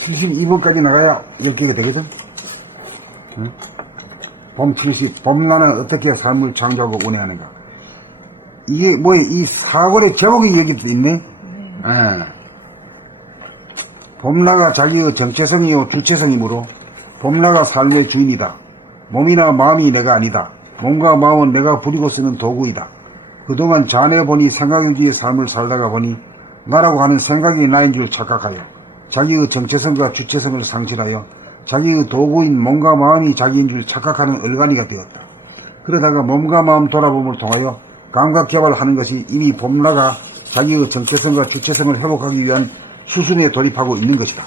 72번까지 나가야 10개가 되거든. 응? 봄 70, 봄나는 어떻게 삶을 창조하고 운행하는가. 이게 이 사골의 제목이 여기 있네. 예. 봄나가 자기의 정체성이요 주체성이므로 봄나가 삶의 주인이다. 몸이나 마음이 내가 아니다. 몸과 마음은 내가 부리고 쓰는 도구이다. 그동안 자네보니 생각일기의 삶을 살다가 보니 나라고 하는 생각이 나인 줄 착각하여 자기의 정체성과 주체성을 상실하여 자기의 도구인 몸과 마음이 자기인 줄 착각하는 얼간이가 되었다. 그러다가 몸과 마음 돌아봄을 통하여 감각개발하는 것이 이미 봄나가 자기의 정체성과 주체성을 회복하기 위한 수순에 돌입하고 있는 것이다.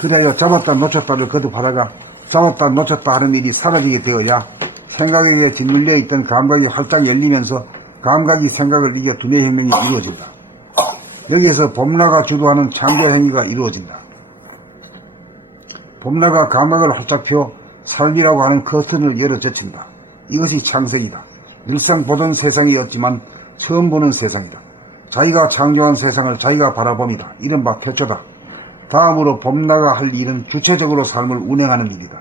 그래야 잡았다 놓쳤다를 거듭하다가 잡았다 놓쳤다 하는 일이 사라지게 되어야 생각에게 짓눌려 있던 감각이 활짝 열리면서 감각이 생각을 이겨 두뇌 혁명이 이루어진다. 여기에서 봄나가 주도하는 창조 행위가 이루어진다. 봄나가 감각을 활짝 펴 삶이라고 하는 커튼을 열어 젖힌다. 이것이 창세기다. 늘상 보던 세상이었지만 처음 보는 세상이다. 자기가 창조한 세상을 자기가 바라봅니다. 이른바 태초다. 다음으로 봄나가 할 일은 주체적으로 삶을 운행하는 일이다.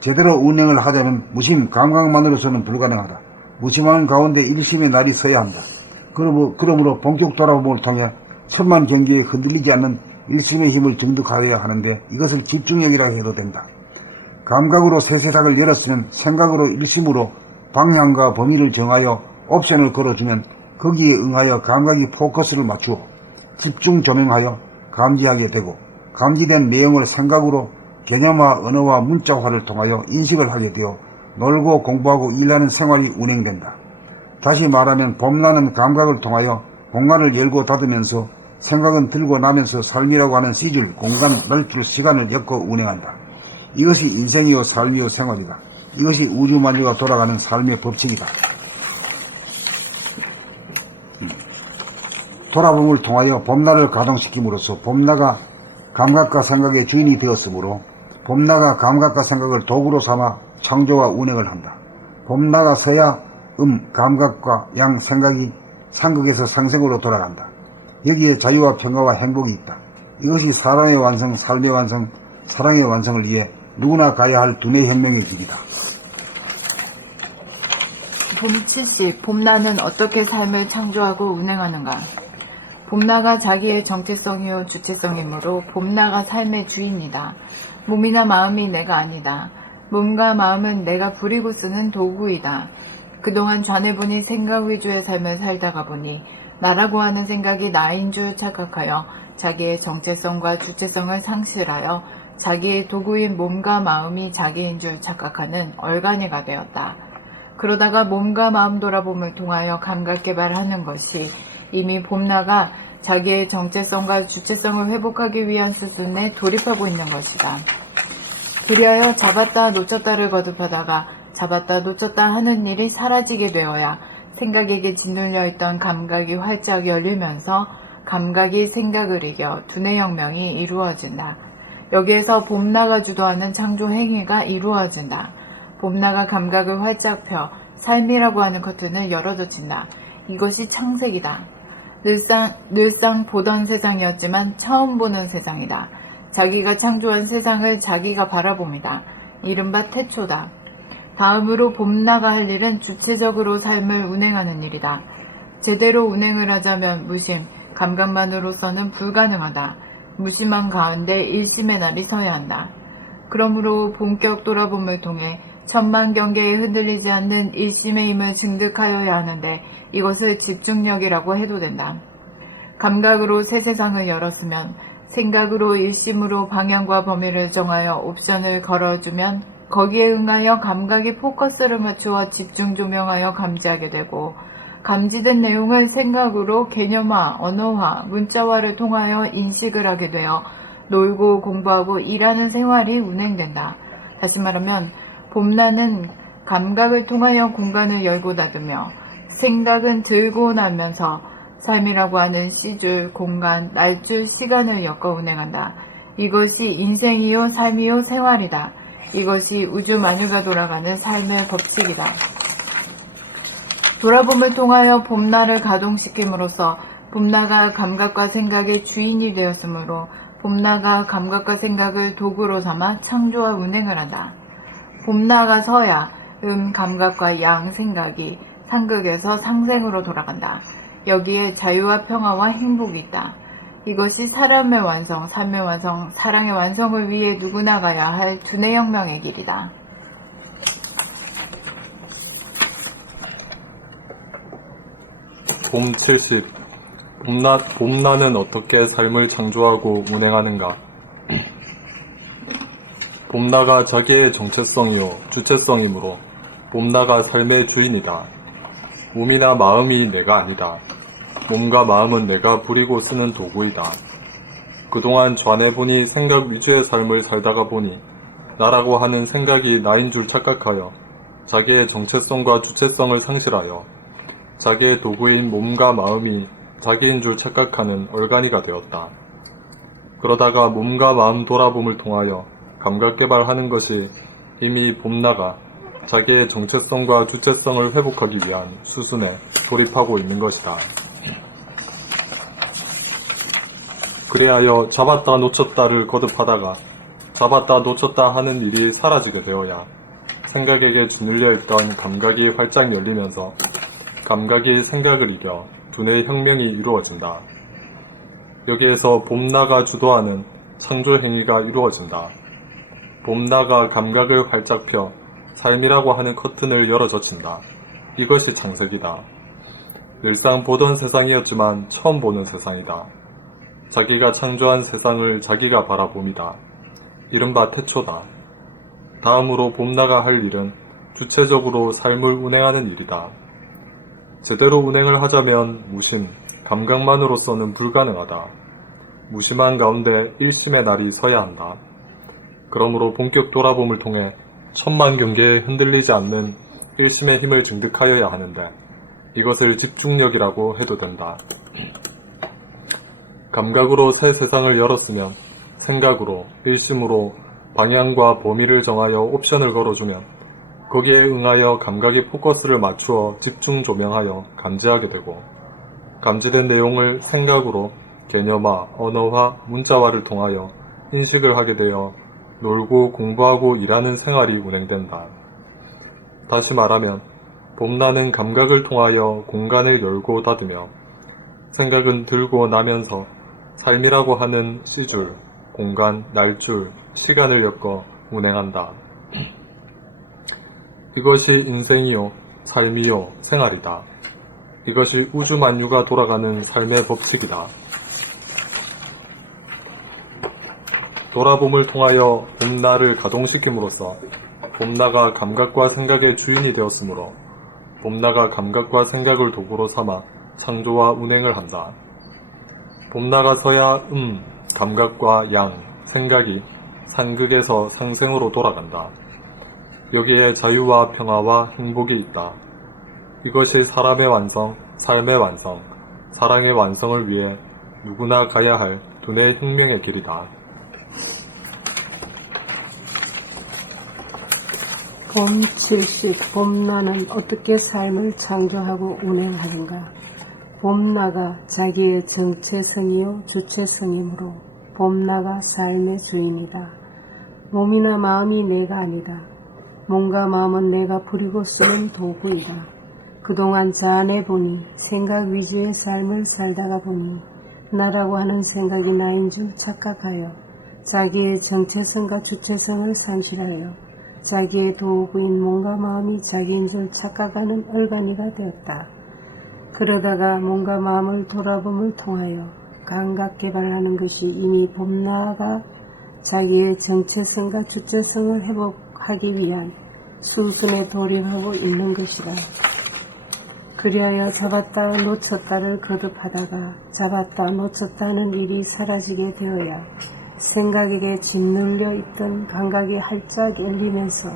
제대로 운행을 하자면 무심, 감각만으로서는 불가능하다. 무심한 가운데 일심의 날이 서야 한다. 그러므로 본격 돌아봄을 통해 천만 경기에 흔들리지 않는 일심의 힘을 증득하여야 하는데 이것을 집중력이라고 해도 된다. 감각으로 새 세상을 열었으면 생각으로 일심으로 방향과 범위를 정하여 옵션을 걸어주면 거기에 응하여 감각이 포커스를 맞추어 집중 조명하여 감지하게 되고 감지된 내용을 생각으로 개념화, 언어와 문자화를 통하여 인식을 하게 되어 놀고 공부하고 일하는 생활이 운행된다. 다시 말하면 봄나는 감각을 통하여 공간을 열고 닫으면서 생각은 들고 나면서 삶이라고 하는 시줄, 공간, 넓힐 시간을 엮어 운행한다. 이것이 인생이요 삶이요 생활이다. 이것이 우주만유가 돌아가는 삶의 법칙이다. 돌아봄을 통하여 봄나를 가동시킴으로써 봄나가 감각과 생각의 주인이 되었으므로 봄나가 감각과 생각을 도구로 삼아 창조와 운행을 한다. 봄나가 서야 감각과 양, 생각이 상극에서 상승으로 돌아간다. 여기에 자유와 평화와 행복이 있다. 이것이 사람의 완성, 삶의 완성, 사랑의 완성을 위해 누구나 가야 할 두뇌 혁명의 길이다. 봄 70. 봄나는 어떻게 삶을 창조하고 운행하는가. 봄나가 자기의 정체성이요 주체성이므로 봄나가 삶의 주인이다. 몸이나 마음이 내가 아니다. 몸과 마음은 내가 부리고 쓰는 도구이다. 그동안 자네분이 생각 위주의 삶을 살다가 보니 나라고 하는 생각이 나인 줄 착각하여 자기의 정체성과 주체성을 상실하여 자기의 도구인 몸과 마음이 자기인 줄 착각하는 얼간이가 되었다. 그러다가 몸과 마음 돌아봄을 통하여 감각 개발하는 것이 이미 봄나가 자기의 정체성과 주체성을 회복하기 위한 수순에 돌입하고 있는 것이다. 그리하여 잡았다 놓쳤다를 거듭하다가 잡았다 놓쳤다 하는 일이 사라지게 되어야 생각에게 짓눌려 있던 감각이 활짝 열리면서 감각이 생각을 이겨 두뇌혁명이 이루어진다. 여기에서 봄나가 주도하는 창조 행위가 이루어진다. 봄나가 감각을 활짝 펴 삶이라고 하는 커튼을 열어젖힌다. 이것이 창세기다. 늘상 보던 세상이었지만 처음 보는 세상이다. 자기가 창조한 세상을 자기가 바라봅니다. 이른바 태초다. 다음으로 봄나가 할 일은 주체적으로 삶을 운행하는 일이다. 제대로 운행을 하자면 무심, 감각만으로서는 불가능하다. 무심한 가운데 일심의 날이 서야 한다. 그러므로 본격 돌아봄을 통해 천만 경계에 흔들리지 않는 일심의 힘을 증득하여야 하는데 이것을 집중력이라고 해도 된다. 감각으로 새 세상을 열었으면 생각으로 일심으로 방향과 범위를 정하여 옵션을 걸어주면 거기에 응하여 감각이 포커스를 맞추어 집중 조명하여 감지하게 되고 감지된 내용을 생각으로 개념화, 언어화, 문자화를 통하여 인식을 하게 되어 놀고 공부하고 일하는 생활이 운행된다. 다시 말하면 봄나는 감각을 통하여 공간을 열고 닫으며 생각은 들고 나면서 삶이라고 하는 시줄, 공간, 날줄, 시간을 엮어 운행한다. 이것이 인생이요 삶이요 생활이다. 이것이 우주 만유가 돌아가는 삶의 법칙이다. 돌아봄을 통하여 봄나를 가동시킴으로써 봄나가 감각과 생각의 주인이 되었으므로 봄나가 감각과 생각을 도구로 삼아 창조와 운행을 한다. 봄나가 서야 감각과 양 생각이 상극에서 상생으로 돌아간다. 여기에 자유와 평화와 행복이 있다. 이것이 사람의 완성, 삶의 완성, 사랑의 완성을 위해 누구나 가야 할 두뇌 혁명의 길이다. 봄 70. 봄나는 어떻게 삶을 창조하고 운행하는가? 봄나가 자기의 정체성이요 주체성이므로 봄나가 삶의 주인이다. 몸이나 마음이 내가 아니다. 몸과 마음은 내가 부리고 쓰는 도구이다. 그동안 좌뇌분이 생각 위주의 삶을 살다가 보니 나라고 하는 생각이 나인 줄 착각하여 자기의 정체성과 주체성을 상실하여 자기의 도구인 몸과 마음이 자기인 줄 착각하는 얼간이가 되었다. 그러다가 몸과 마음 돌아봄을 통하여 감각 개발하는 것이 이미 봄나가 자기의 정체성과 주체성을 회복하기 위한 수순에 돌입하고 있는 것이다. 그리하여 잡았다 놓쳤다를 거듭하다가 잡았다 놓쳤다 하는 일이 사라지게 되어야 생각에게 주눌려 있던 감각이 활짝 열리면서 감각이 생각을 이겨 두뇌 혁명이 이루어진다. 여기에서 봄나가 주도하는 창조 행위가 이루어진다. 봄나가 감각을 활짝 펴 삶이라고 하는 커튼을 열어젖힌다. 이것이 창세기다. 늘상 보던 세상이었지만 처음 보는 세상이다. 자기가 창조한 세상을 자기가 바라봄이다. 이른바 태초다. 다음으로 봄나가 할 일은 주체적으로 삶을 운행하는 일이다. 제대로 운행을 하자면 무심, 감각만으로서는 불가능하다. 무심한 가운데 일심의 날이 서야 한다. 그러므로 본격 돌아봄을 통해 천만 경계에 흔들리지 않는 일심의 힘을 증득하여야 하는데 이것을 집중력이라고 해도 된다. 감각으로 새 세상을 열었으면 생각으로, 일심으로 방향과 범위를 정하여 옵션을 걸어주면 거기에 응하여 감각이 포커스를 맞추어 집중 조명하여 감지하게 되고 감지된 내용을 생각으로 개념화, 언어화, 문자화를 통하여 인식을 하게 되어 놀고 공부하고 일하는 생활이 운행된다. 다시 말하면 봄나는 감각을 통하여 공간을 열고 닫으며 생각은 들고 나면서 삶이라고 하는 씨줄, 공간, 날줄, 시간을 엮어 운행한다. 이것이 인생이요, 삶이요, 생활이다. 이것이 우주만유가 돌아가는 삶의 법칙이다. 돌아봄을 통하여 봄나를 가동시킴으로써 봄나가 감각과 생각의 주인이 되었으므로 봄나가 감각과 생각을 도구로 삼아 창조와 운행을 한다. 봄나가 서야 감각과 양, 생각이 상극에서 상생으로 돌아간다. 여기에 자유와 평화와 행복이 있다. 이것이 사람의 완성, 삶의 완성, 사랑의 완성을 위해 누구나 가야 할 두뇌 혁명의 길이다. 봄 70. 봄나는 어떻게 삶을 창조하고 운행하는가? 봄나가 자기의 정체성이요 주체성이므로 봄나가 삶의 주인이다. 몸이나 마음이 내가 아니다. 몸과 마음은 내가 부리고 쓰는 도구이다. 그동안 자아내보니 생각 위주의 삶을 살다가 보니 나라고 하는 생각이 나인 줄 착각하여 자기의 정체성과 주체성을 상실하여 자기의 도구인 몸과 마음이 자기인 줄 착각하는 얼간이가 되었다. 그러다가 몸과 마음을 돌아봄을 통하여 감각 개발하는 것이 이미 봄나가 자기의 정체성과 주체성을 회복하기 위한 수순에 돌입하고 있는 것이다. 그리하여 잡았다 놓쳤다를 거듭하다가 잡았다 놓쳤다는 일이 사라지게 되어야 생각에게 짓눌려 있던 감각이 활짝 열리면서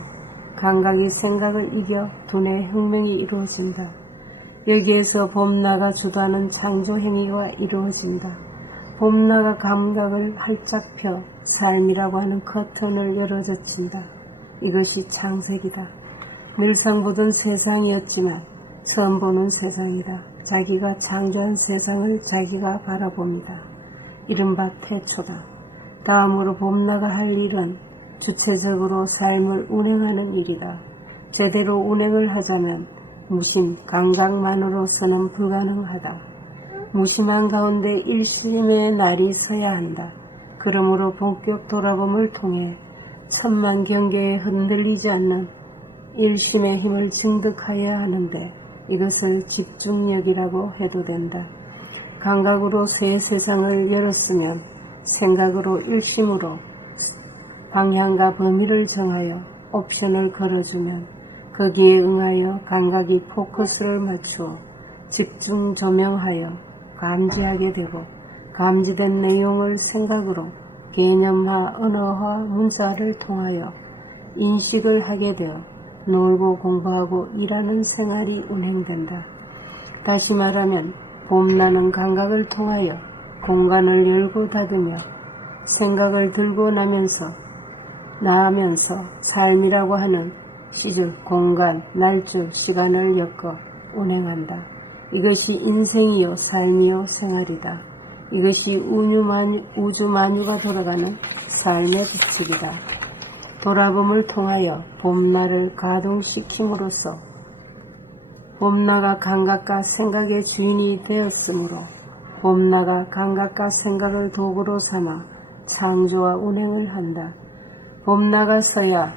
감각이 생각을 이겨 두뇌 혁명이 이루어진다. 여기에서 봄나가 주도하는 창조 행위가 이루어진다. 봄나가 감각을 활짝 펴 삶이라고 하는 커튼을 열어젖힌다. 이것이 창세기다. 늘상 보던 세상이었지만 처음 보는 세상이다. 자기가 창조한 세상을 자기가 바라봅니다. 이른바 태초다. 다음으로 봄나가 할 일은 주체적으로 삶을 운행하는 일이다. 제대로 운행을 하자면 무심, 감각만으로서는 불가능하다. 무심한 가운데 일심의 날이 서야 한다. 그러므로 본격 돌아봄을 통해 천만 경계에 흔들리지 않는 일심의 힘을 증득하여야 하는데 이것을 집중력이라고 해도 된다. 감각으로 새 세상을 열었으면 생각으로 일심으로 방향과 범위를 정하여 옵션을 걸어주면 거기에 응하여 감각이 포커스를 맞추어 집중 조명하여 감지하게 되고 감지된 내용을 생각으로 개념화, 언어화, 문자를 통하여 인식을 하게 되어 놀고 공부하고 일하는 생활이 운행된다. 다시 말하면 봄나는 감각을 통하여 공간을 열고 닫으며 생각을 들고 나아면서 삶이라고 하는 시줄, 공간, 날줄, 시간을 엮어 운행한다. 이것이 인생이요 삶이요 생활이다. 이것이 우주 만유가 돌아가는 삶의 법칙이다. 돌아봄을 통하여 봄날을 가동시킴으로써 봄나가 감각과 생각의 주인이 되었으므로 봄나가 감각과 생각을 도구로 삼아 창조와 운행을 한다. 봄나가 서야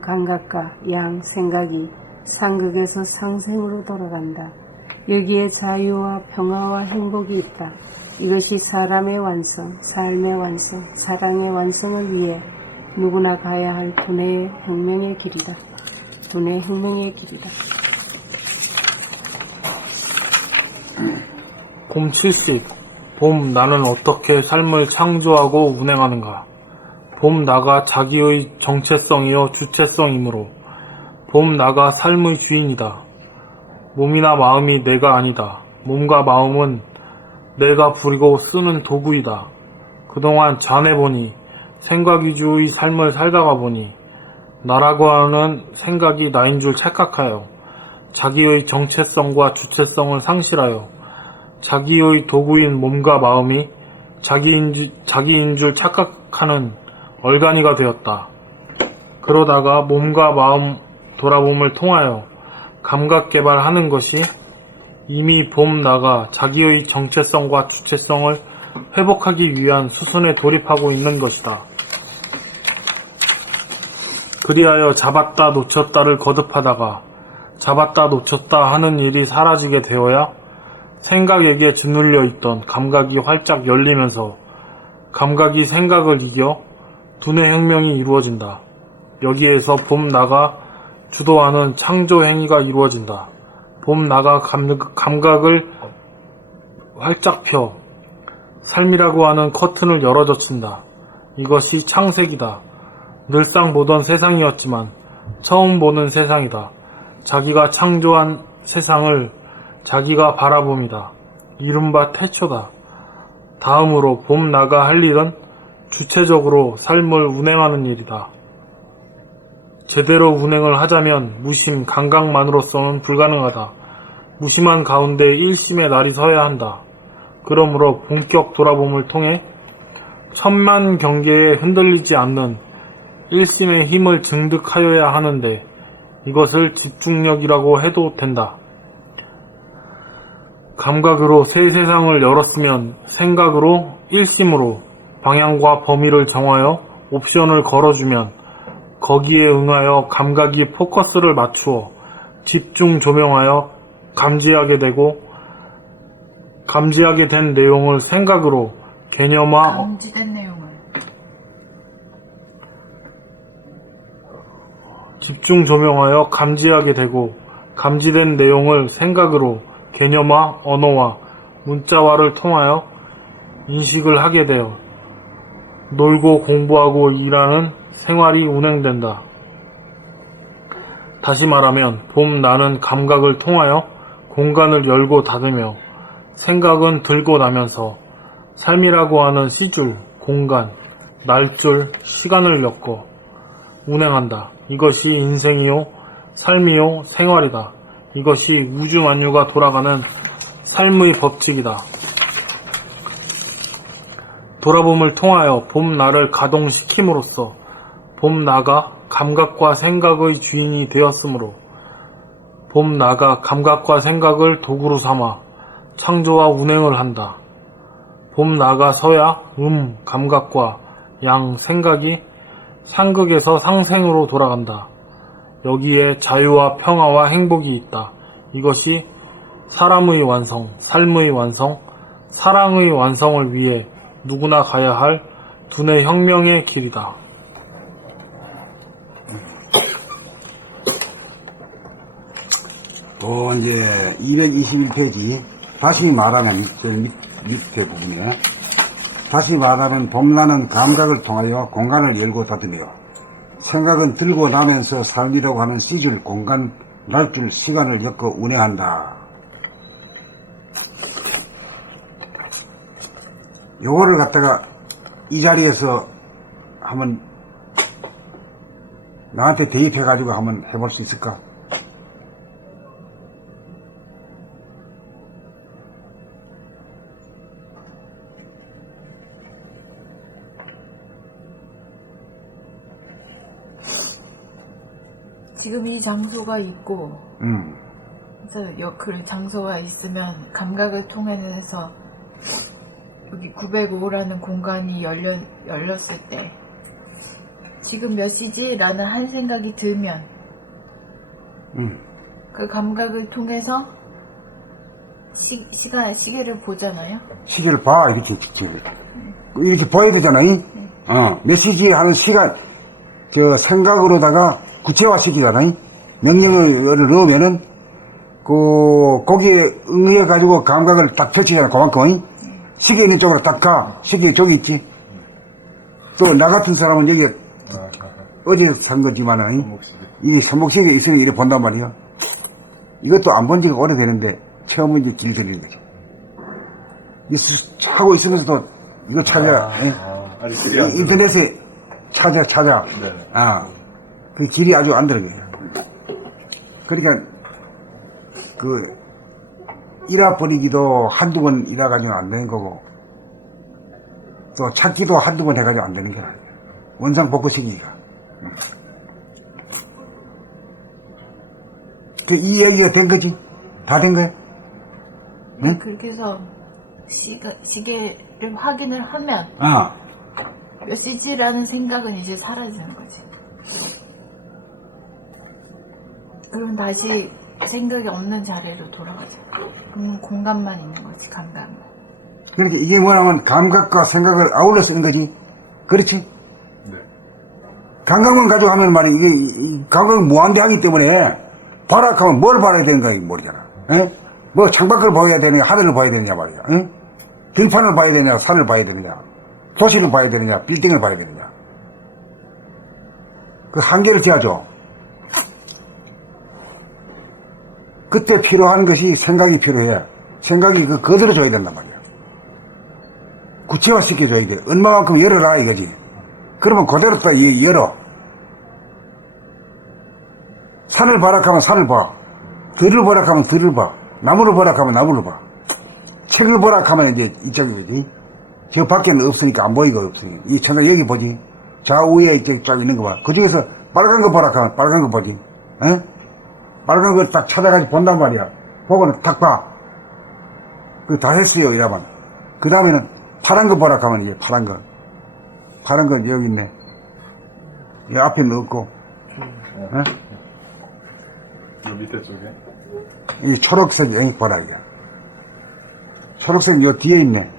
감각과 양, 생각이 상극에서 상생으로 돌아간다. 여기에 자유와 평화와 행복이 있다. 이것이 사람의 완성, 삶의 완성, 사랑의 완성을 위해 누구나 가야 할 두뇌의 혁명의 길이다. 두뇌 혁명의 길이다. 봄 70. 봄 나는 어떻게 삶을 창조하고 운행하는가. 봄 나가 자기의 정체성이요 주체성이므로 봄 나가 삶의 주인이다. 몸이나 마음이 내가 아니다. 몸과 마음은 내가 부리고 쓰는 도구이다. 그동안 자네보니 생각 위주의 삶을 살다가 보니 나라고 하는 생각이 나인 줄 착각하여 자기의 정체성과 주체성을 상실하여 자기의 도구인 몸과 마음이 자기인 줄 착각하는 얼간이가 되었다. 그러다가 몸과 마음 돌아봄을 통하여 감각 개발하는 것이 이미 봄 나가 자기의 정체성과 주체성을 회복하기 위한 수순에 돌입하고 있는 것이다. 그리하여 잡았다 놓쳤다를 거듭하다가 잡았다 놓쳤다 하는 일이 사라지게 되어야 생각에게 짓눌려 있던 감각이 활짝 열리면서 감각이 생각을 이겨 두뇌 혁명이 이루어진다. 여기에서 봄 나가 주도하는 창조 행위가 이루어진다. 봄 나가 감각을 활짝 펴 삶이라고 하는 커튼을 열어젖힌다. 이것이 창세기다. 늘상 보던 세상이었지만 처음 보는 세상이다. 자기가 창조한 세상을 자기가 바라봄이다. 이른바 태초다. 다음으로 봄 나가 할 일은 주체적으로 삶을 운행하는 일이다. 제대로 운행을 하자면 무심, 감각만으로서는 불가능하다. 무심한 가운데 일심의 날이 서야 한다. 그러므로 본격 돌아봄을 통해 천만 경계에 흔들리지 않는 일심의 힘을 증득하여야 하는데 이것을 집중력이라고 해도 된다. 감각으로 새 세상을 열었으면 생각으로 일심으로 방향과 범위를 정하여 옵션을 걸어주면 거기에 응하여 감각이 포커스를 맞추어 집중 조명하여 감지하게 되고 감지하게 된 내용을 생각으로 개념화 감지된 내용을 집중 조명하여 감지하게 되고 감지된 내용을 생각으로 개념화, 언어화, 문자화를 통하여 인식을 하게 되어 놀고 공부하고 일하는 생활이 운행된다. 다시 말하면 봄 나는 감각을 통하여 공간을 열고 닫으며 생각은 들고 나면서 삶이라고 하는 시줄, 공간, 날줄, 시간을 엮어 운행한다. 이것이 인생이요, 삶이요, 생활이다. 이것이 우주 만유가 돌아가는 삶의 법칙이다. 돌아봄을 통하여 봄나를 가동시킴으로써 봄나가 감각과 생각의 주인이 되었으므로 봄나가 감각과 생각을 도구로 삼아 창조와 운행을 한다. 봄나가 서야 감각과 양 생각이 상극에서 상생으로 돌아간다. 여기에 자유와 평화와 행복이 있다. 이것이 사람의 완성, 삶의 완성, 사랑의 완성을 위해 누구나 가야 할 두뇌 혁명의 길이다. 또 이제 221페이지 다시 말하면 저 밑에 부분에 다시 말하면 봄나는 감각을 통하여 공간을 열고 닫으며 생각은 들고 나면서 삶이라고 하는 시줄, 공간, 날줄, 시간을 엮어 운행한다. 요거를 갖다가 이 자리에서 한번 나한테 대입해가지고 한번 해볼 수 있을까? 지금 이 장소가 있고 그래서 그 장소가 있으면 감각을 통해서 여기 905라는 공간이 열렸을 때 지금 몇 시지? 라는 한 생각이 들면 그 감각을 통해서 시계를 보잖아요. 시계를 봐, 이렇게 봐야 되잖아. 몇 시지 하는 시간, 생각으로다가 구체화시키잖아. 명령을 넣으면은, 거기에 응해가지고 감각을 딱 펼치잖아, 그만큼. 시계 있는 쪽으로 딱 가. 시계 저기 있지. 또, 나 같은 사람은 여기, 어제 산 거지만은, 이 손목시계 있으면 이래 본단 말이야. 이것도 안 본 지가 오래되는데, 처음은 이제 길들이는 거지. 하고 있으면서도, 이거 찾아. 인터넷에 찾아. 네. 그 길이 아주 안 들어가요. 그러니까, 잃어버리기도 한두 번 잃어가지고는 안 되는 거고, 또 찾기도 한두 번 해가지고 안 되는 게 아니에요. 원상복구시키기가. 이 얘기가 된 거지? 다 된 거야? 응? 그렇게 해서 시계를 확인을 하면 몇 시지라는 생각은 이제 사라지는 거지. 그럼 다시 생각이 없는 자리로 돌아가죠. 그럼 공간만 있는 거지, 감각만. 그러니까 이게 뭐냐면 감각과 생각을 아울러 쓰는 거지. 그렇지? 네. 감각만 가지고 하면 말이야. 이게 감각은 무한대하기 때문에 봐라 하면 뭘 봐야 되는가 이게 모르잖아. 에? 뭐 창밖을 봐야 되느냐, 하늘을 봐야 되느냐 말이야. 응? 들판을 봐야 되느냐, 산을 봐야 되느냐, 도시를 봐야 되느냐, 빌딩을 봐야 되느냐. 그 한계를 지어줘. 그때 필요한 것이 생각이 필요해. 생각이 거들어줘야 된단 말이야. 구체화 시켜줘야 돼. 얼마만큼 열어라 이거지. 그러면 그대로 또 열어. 산을 봐라 하면 산을 봐. 들을 보라 하면 들을 봐. 나무를 보라 하면 나무를 봐. 책을 보라 하면 이제 이쪽이지. 저 밖에는 없으니까 안 보이고 없으니. 이 천장 여기 보지. 좌우에 이렇게 쫙 있는 거 봐. 그 중에서 빨간 거 보라 하면 빨간 거 보지. 에? 빨간 거 딱 찾아가지고 본단 말이야. 보고는 딱 봐. 그거 다 했어요, 이러면. 그 다음에는 파란 거 보라 하면 이제 파란 거. 파란 건 여기 있네. 여기 앞에 넣고. 에? 이 밑에 쪽에. 이 초록색이 여기 보라, 이제. 초록색이 요 뒤에 있네.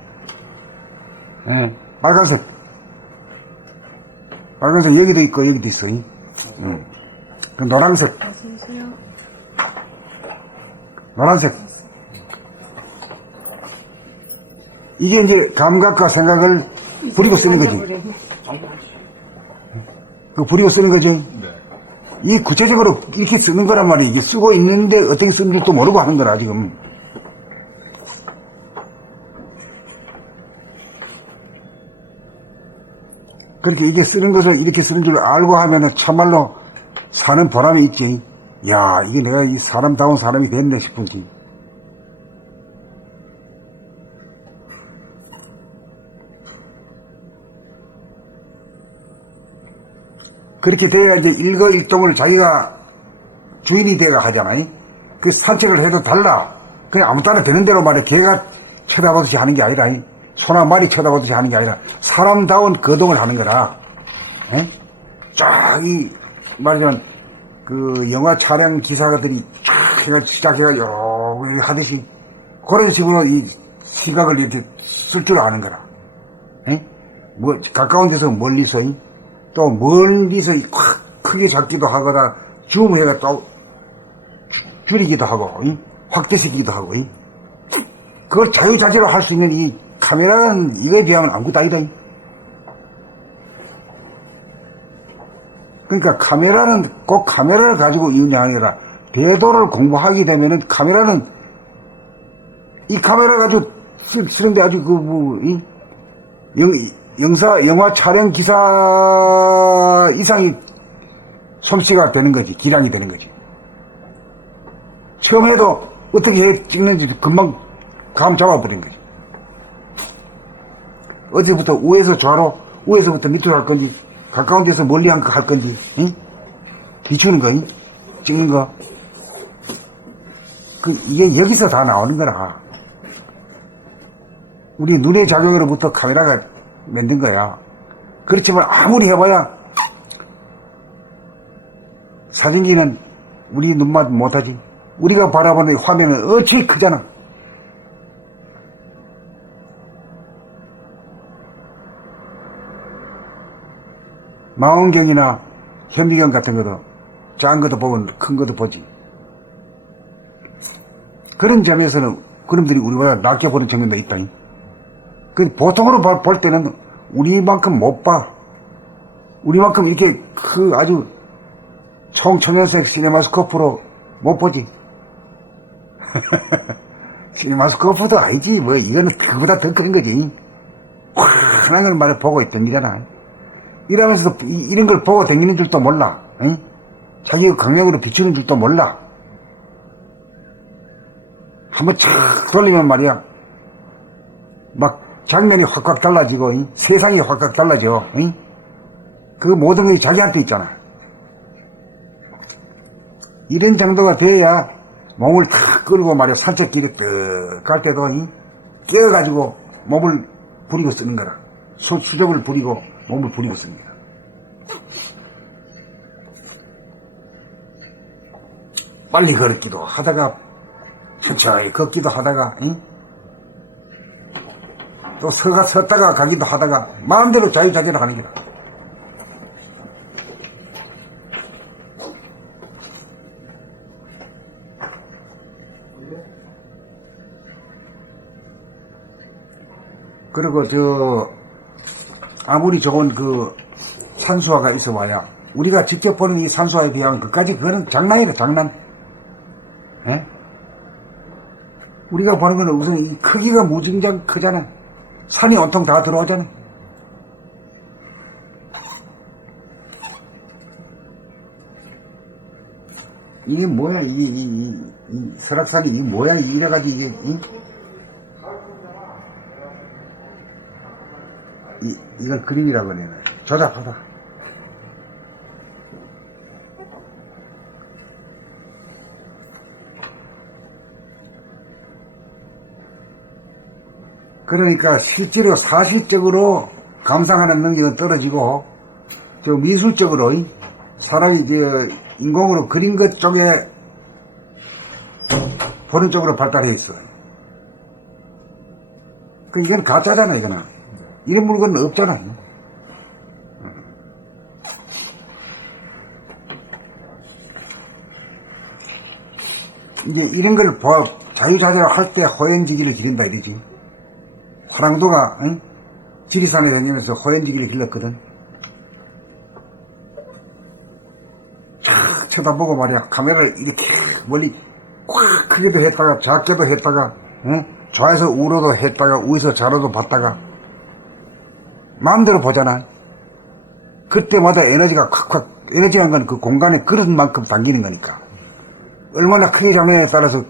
예, 빨간색. 빨간색 여기도 있고, 여기도 있어. 그 노란색. 노란색. 이게 이제 감각과 생각을 부리고 쓰는 거지. 그 부리고 쓰는 거지. 네. 이 구체적으로 이렇게 쓰는 거란 말이야. 이게 쓰고 있는데 어떻게 쓰는 줄도 모르고 하는 거라, 지금. 그렇게 이게 쓰는 것을 이렇게 쓰는 줄 알고 하면은 참말로 사는 보람이 있지. 야, 이게 내가 이 사람다운 사람이 됐네 싶은지. 그렇게 돼야 이제 일거일동을 자기가 주인이 돼가 하잖아요. 그 산책을 해도 달라. 그냥 아무 따라 되는 대로 말이야. 개가 쳐다보듯이 하는 게 아니라, 소나 말이 쳐다보듯이 하는 게 아니라, 사람다운 거동을 하는 거라. 쫙, 말하자면, 그, 영화 촬영 기사들이 쫙 시작해가 요, 하듯이, 그런 식으로 이 시각을 이렇게 쓸 줄 아는 거라. 뭐, 가까운 데서 멀리서, 또 멀리서 확 크게 잡기도 하거나, 줌해가 또 줄이기도 하고, 확대시키기도 하고, 그걸 자유자재로 할 수 있는 이 카메라는 이거에 비하면 아무것도 아니다. 그러니까 카메라는 꼭 카메라를 가지고 이런 게 아니라 배도를 공부하게 되면은 카메라는 이 카메라 가지고 쓰는 게 아주 영화 촬영 기사 이상이 솜씨가 되는 거지, 기량이 되는 거지. 처음에도 어떻게 찍는지 금방 감 잡아버린 거지. 어디서부터 우에서 좌로, 우에서부터 밑으로 할 건지, 가까운 데서 멀리 할 건지, 비추는 거, 찍는 거. 이게 여기서 다 나오는 거라. 우리 눈의 작용으로부터 카메라가 만든 거야. 그렇지만 아무리 해봐야 사진기는 우리 눈만 못하지. 우리가 바라보는 화면은 어찌 크잖아. 망원경이나 현미경 같은 것도 작은 것도 보고 큰 것도 보지. 그런 점에서는 그놈들이 우리보다 낮게 보는 측면도 있다. 그 보통으로 볼 때는 우리만큼 못 봐. 우리만큼 이렇게 아주 총천연색 시네마스코프로 못 보지. 시네마스코프도 아니지. 뭐 이거는 그보다 더 큰 거지. 환한 걸 말해 보고 있던 일이잖아. 이러면서도 이런 걸 보고 다니는 줄도 몰라. 자기가 강력으로 비추는 줄도 몰라. 한번 착 돌리면 말이야. 막 장면이 확확 달라지고 세상이 확확 달라져. 그 모든 것이 자기한테 있잖아. 이런 정도가 돼야 몸을 탁 끌고 말이야 산책길에 뜩 갈 때도 깨어가지고 몸을 부리고 쓰는 거라. 수족을 부리고 몸을 부리고 씁니다. 빨리 걸기도 하다가 천천히 걷기도 하다가 또 섰다가 가기도 하다가 마음대로 자유자재로 하는 거다. 그리고 아무리 좋은 산수화가 있어 봐야 우리가 직접 보는 이 산수화에 비하면 그거는 장난이다, 장난. 우리가 보는 거는 우선 이 크기가 무진장 크잖아. 산이 온통 다 들어오잖아. 이게 뭐야, 이 설악산이 이게 뭐야, 이래가지고 이건 그림이라고 그러네. 조잡하다. 그러니까 실제로 사실적으로 감상하는 능력은 떨어지고 미술적으로 사람이 인공으로 그린 것 쪽에 보는 쪽으로 발달해 있어. 이건 가짜잖아, 이거는. 이런 물건은 없잖아. 이제 이런 걸 자유자재로 할 때 호연지기를 기른다 이러지. 화랑도가 지리산에 다니면서 호연지기를 길렀거든. 쫙 쳐다보고 말이야. 카메라를 이렇게 멀리 꽉 크게도 했다가 작게도 했다가 좌에서 우로도 했다가 우에서 좌로도 봤다가 마음대로 보잖아. 그때마다 에너지가 콱콱, 에너지란 건 그 공간에 그릇 만큼 당기는 거니까. 얼마나 크게 잡느냐에 따라서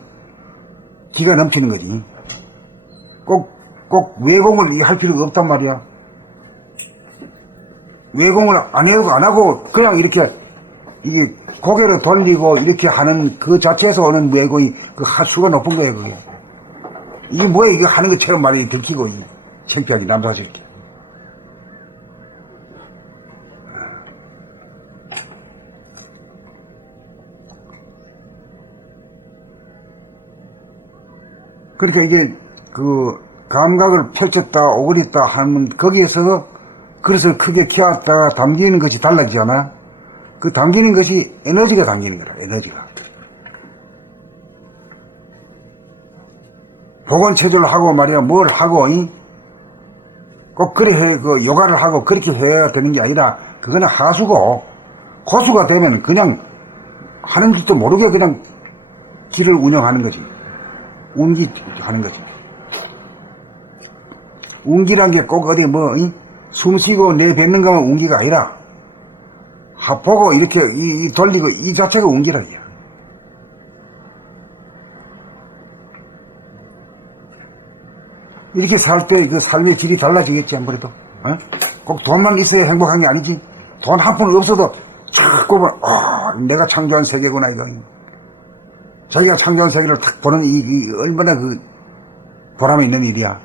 기가 넘치는 거지. 꼭 외공을 할 필요가 없단 말이야. 외공을 안 하고 그냥 이렇게 이게 고개를 돌리고 이렇게 하는 그 자체에서 오는 외공이 그 하수가 높은 거예요, 그게. 이게 뭐야, 이거 하는 것처럼 말이 들키고, 창피하게 남사스럽게. 그러니까 이게 그 감각을 펼쳤다 오그렸다 하면 거기에서 그릇을 크게 키웠다가 담기는 것이 달라지잖아. 그 담기는 것이 에너지가 담기는 거라. 에너지가 보건체조를 하고 말이야 뭘 하고 꼭 그래 그 요가를 하고 그렇게 해야 되는 게 아니라 그거는 하수고 고수가 되면 그냥 하는 줄도 모르게 그냥 길을 운영하는 거지. 운기 하는 거지. 운기란 게 꼭 어디 숨 쉬고 내뱉는 거면 운기가 아니라 보고 이렇게 돌리고 이 자체가 운기라. 이렇게 살 때 그 삶의 질이 달라지겠지 아무래도. 꼭 돈만 있어야 행복한 게 아니지. 돈 한 푼 없어도 쫙 꼽으면 내가 창조한 세계구나 이거. 자기가 창조한 세계를 탁 보는 얼마나 그 보람이 있는 일이야.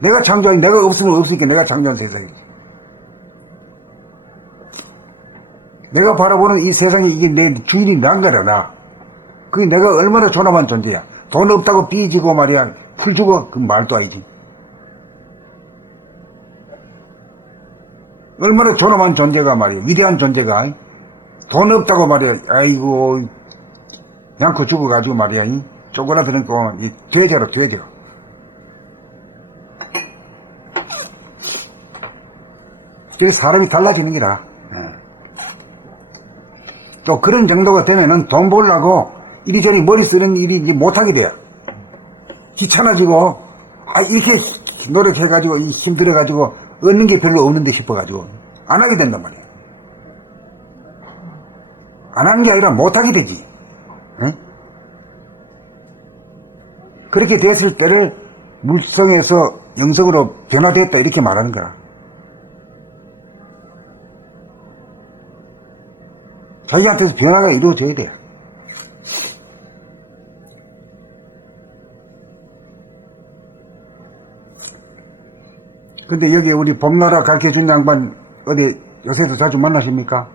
내가 창조한, 내가 없으면 없으니까 내가 창조한 세상이지. 내가 바라보는 이 세상이 이게 내 주인이 난 거라, 나. 그게 내가 얼마나 존엄한 존재야. 돈 없다고 삐지고 말이야. 풀 주고 그 말도 아니지. 얼마나 존엄한 존재가 말이야. 위대한 존재가. 돈 없다고 말이야. 아이고. 양코 죽어가지고 말이야. 쪼그라드는 거, 돼지로, 돼지가. 그래서 사람이 달라지는 기라. 또 그런 정도가 되면은 돈 벌려고 이리저리 머리 쓰는 일이 이제 못하게 돼요. 귀찮아지고, 이렇게 노력해가지고, 힘들어가지고, 얻는 게 별로 없는데 싶어가지고, 안 하게 된단 말이야. 안 하는 게 아니라 못하게 되지. 그렇게 됐을 때를 물성에서 영성으로 변화됐다 이렇게 말하는 거야. 자기한테서 변화가 이루어져야 돼. 근데 여기 우리 봄나라 가르쳐준 양반 어디 요새도 자주 만나십니까?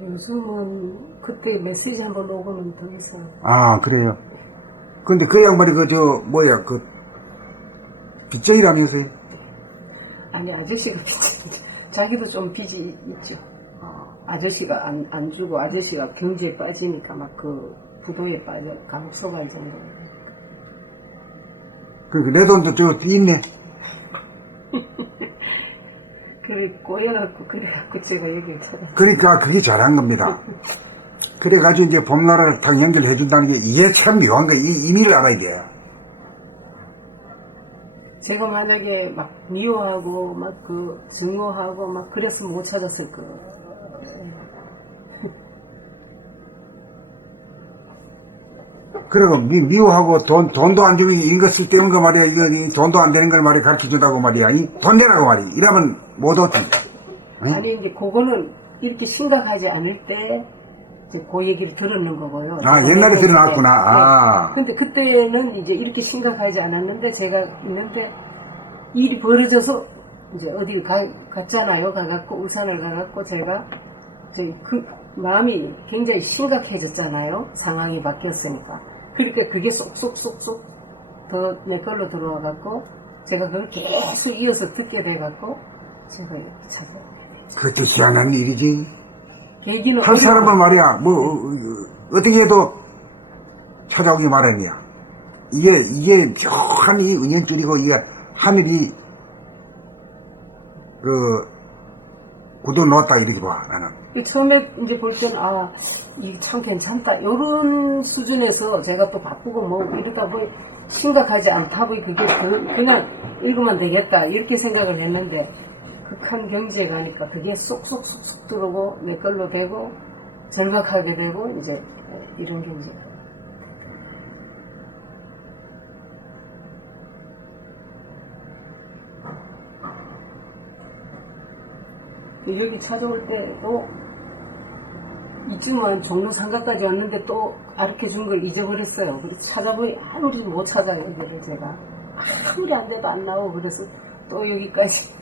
요즘은 그때 메시지 한번 오고는 더 했어요. 아, 그래요. 근데 그 양반이 빚쟁이라면서요? 아니, 아저씨가 빚이, 자기도 좀 빚이 있죠. 아저씨가 안 주고 아저씨가 경제에 빠지니까 막 그 부도에 빠져 감옥소갈 정도로. 그러니까 내 돈도 있네. 그래 꼬여갖고 그래갖고 제가 얘기를 들어. 그러니까 그게 잘한 겁니다. 그래가지고 이제 봄나라를 딱 연결해 준다는 게 이게 참 묘한 거야. 이 의미를 알아야 돼요. 제가 만약에 막 미워하고 막 그 증오하고 막 그랬으면 못 찾았을 거예요. 그리고 미워하고 돈도 안 주면 이런 거 쓸데없는 거 말이야. 이거 돈도 안 되는 걸 말이야. 가르쳐 준다고 말이야. 돈 내라고 말이야. 이러면 못 얻지. 아니 이제 그거는 이렇게 심각하지 않을 때 이제 그 얘기를 들었는 거고요. 옛날에 들어놨구나. 네. 근데 그때는 이제 이렇게 심각하지 않았는데 제가 있는데 일이 벌어져서 이제 어디 갔잖아요. 가갖고 울산을 가갖고 제가 그 마음이 굉장히 심각해졌잖아요. 상황이 바뀌었으니까. 그러니까 그게 쏙쏙쏙쏙 더 내 걸로 들어와갖고 제가 그걸 계속 이어서 듣게 돼갖고 제가 이렇게 찾아요. 그것도 희한한 일이지. 계기는 한 사람을 말이야, 어떻게 해도 찾아오기 마련이야. 이게 묘한 이 은연줄이고, 이게 하늘이, 굳어 놓았다, 이렇게 봐, 나는. 처음에 이제 볼 때는, 이게 참 괜찮다. 이런 수준에서 제가 또 바쁘고 이러다 보니 심각하지 않다 보니 그게 그냥 읽으면 되겠다. 이렇게 생각을 했는데, 극한 경지에 가니까 그게 쏙쏙쏙쏙 들어오고 내 걸로 되고 절박하게 되고 이제 이런 경지. 여기 찾아올 때도 이쯤은 종로 상가까지 왔는데 또 가르쳐준 걸 잊어버렸어요. 그래서 찾아보니 아무리 못 찾아요, 여기를 제가. 아무리 안 돼도 안 나오고 그래서 또 여기까지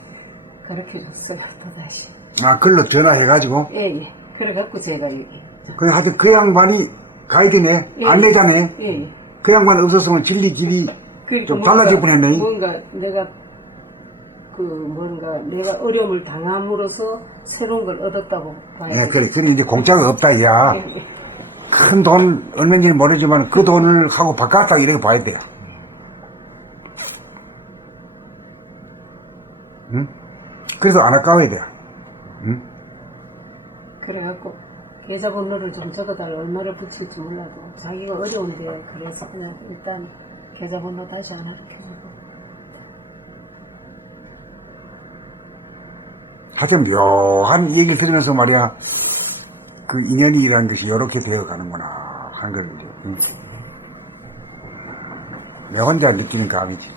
가르쳐줬어요, 또 다시. 아, 글로 전화해가지고. 예, 예. 그래갖고 제가 여기. 그 하여튼 그 양반이 가이드네, 예. 안내자네. 예, 예. 그 양반 없었으면 진리 길이 그러니까 좀 달라질 뻔했네. 뭔가 내가 내가 어려움을 당함으로써 새로운 걸 얻었다고 봐요. 예, 그래. 그래, 이제 공짜가 없다, 야. 예, 예. 큰 돈, 얼마인지 모르지만 그 돈을 하고 바꿨다, 이렇게 봐야 돼요. 응? 그래서 안 아까워야 돼요. 응? 그래갖고 계좌번호를 좀 적어달라. 얼마를 붙일지 몰라도 자기가 어려운데 그래서 그냥 일단 계좌번호 다시 안 가르쳐주고. 하여튼 묘한 얘기를 들으면서 말이야, 그 인연이라는 것이 이렇게 되어 가는구나 하는 걸 이제, 내 혼자 느끼는 감이지.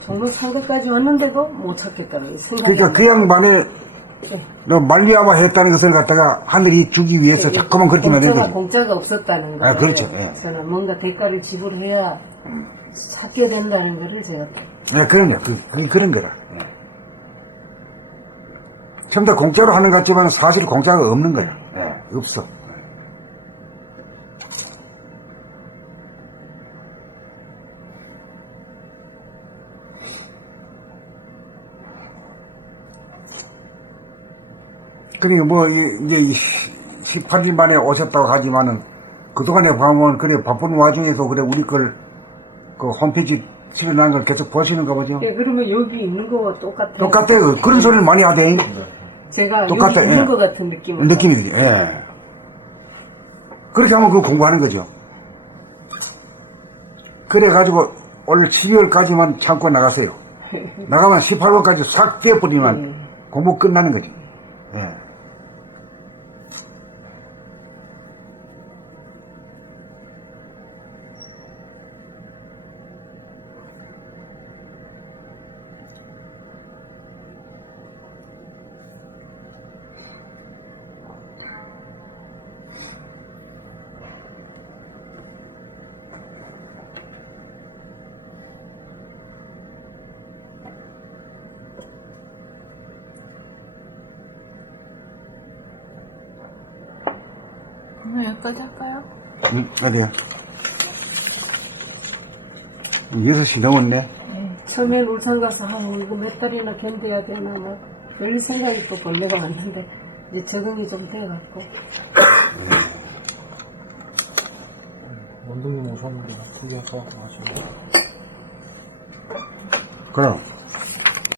종로 상가까지 왔는데도 못 찾겠다고 생각이 그러니까 그 양반의 네. 너 말미암아 했다는 것을 갖다가 하늘이 주기 위해서 자꾸만 그렇게만 된 거지. 공짜가 없었다는 거예요. 아, 그렇죠. 예. 저는 뭔가 대가를 지불해야 찾게 된다는 거를 제가 예, 그럼요. 그게 그런 거라. 예. 전부 다 공짜로 하는 것 같지만 사실 공짜가 없는 거야. 예, 없어. 그러니까 뭐 이제 18일 만에 오셨다고 하지만은 그동안에 보면 그래 바쁜 와중에도 그래 우리 걸 그 홈페이지 실어난 걸 계속 보시는가 보죠. 예, 그러면 여기 있는 거와 똑같아요. 똑같아요. 그런 소리를 많이 하대. 제가 똑같아, 여기 있는 예. 것 같은 느낌을 느낌이지. 예. 그렇게 하면 그거 공부하는 거죠. 그래가지고 올 12월까지만 참고 나가세요. 나가면 18월까지 싹 깨버리면 공부 끝나는 거지. 예. 오늘 여기까지 할까요? 어디야? 6시 넘었네. 처음엔 울산 가서 이거 몇 달이나 견뎌야 되나 뭐 별 생각이 또 벌레가 왔는데 이제 적응이 좀 돼갖고 원동님 오셨는데 두 개 더 마시고. 그럼.